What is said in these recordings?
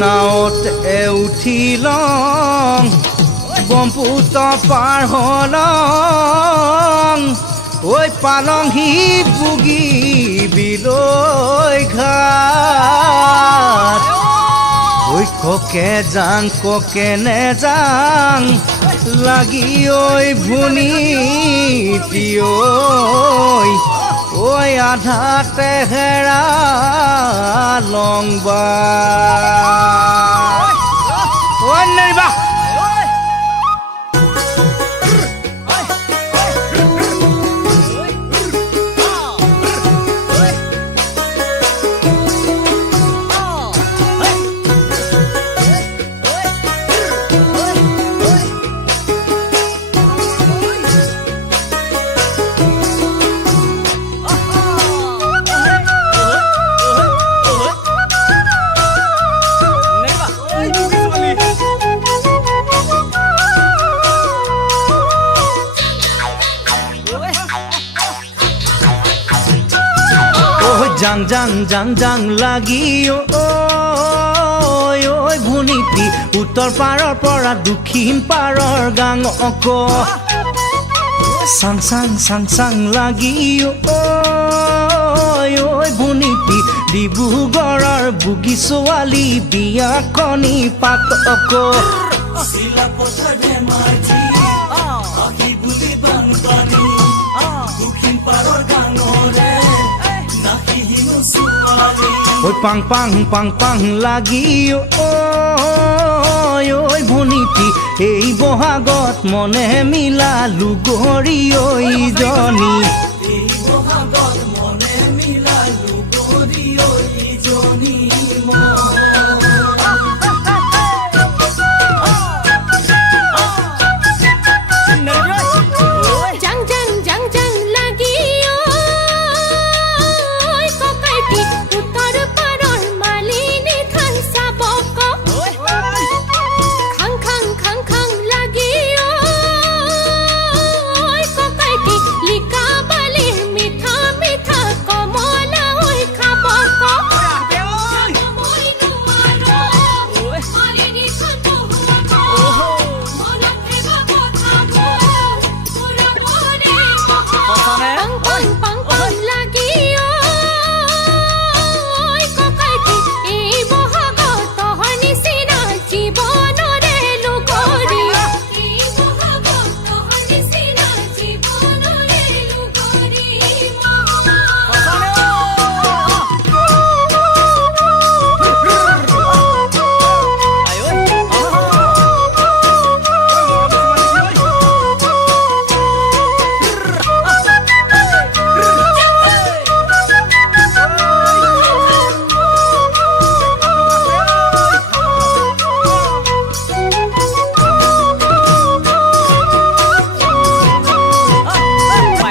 নাওত উঠি লং ব্ৰহ্মপুত্ৰ পাৰ হলং ঐ পালংহি বুগি বিলৈ ঘাট ঐ ককে যাং ককে নেযাং লাগি ঐ ভুনি পিয়ৈ ঐ আধাতে হেৰা লংবা ঐ নেৰিবা জাং জাং জাং জাং লাগি ঐ ভুনিটি উত্তৰ পাৰৰ পৰা দক্ষিণ পাৰৰ গাং অক চাং চাং চাং চাং লাগি ঐ ভুনিটি ডিব্ৰুগড়ৰ বুগি ছোৱালী বিয়াখনি পাত অক ঐ পাং পাং পাং পাং লাগি ঐ ভুনিটি এই বহাগত মনে মিলা লুগৰি ঐজনী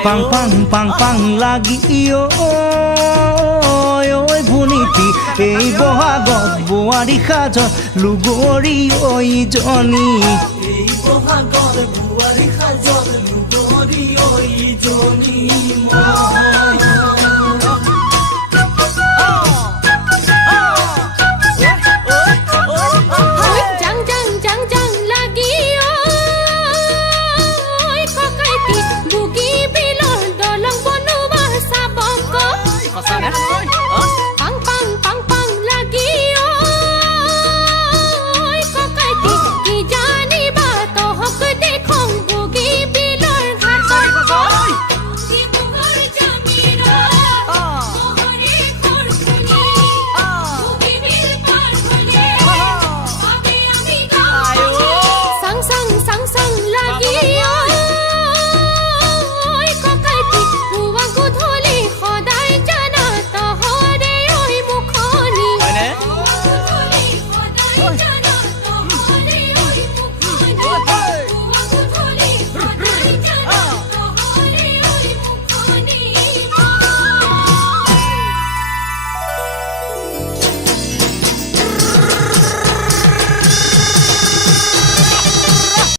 পাং পাং পাং পাং লাগি ঐ ভুনিটি এই বহাগত বোৱাৰী সাজত লুগৰি ঐজনী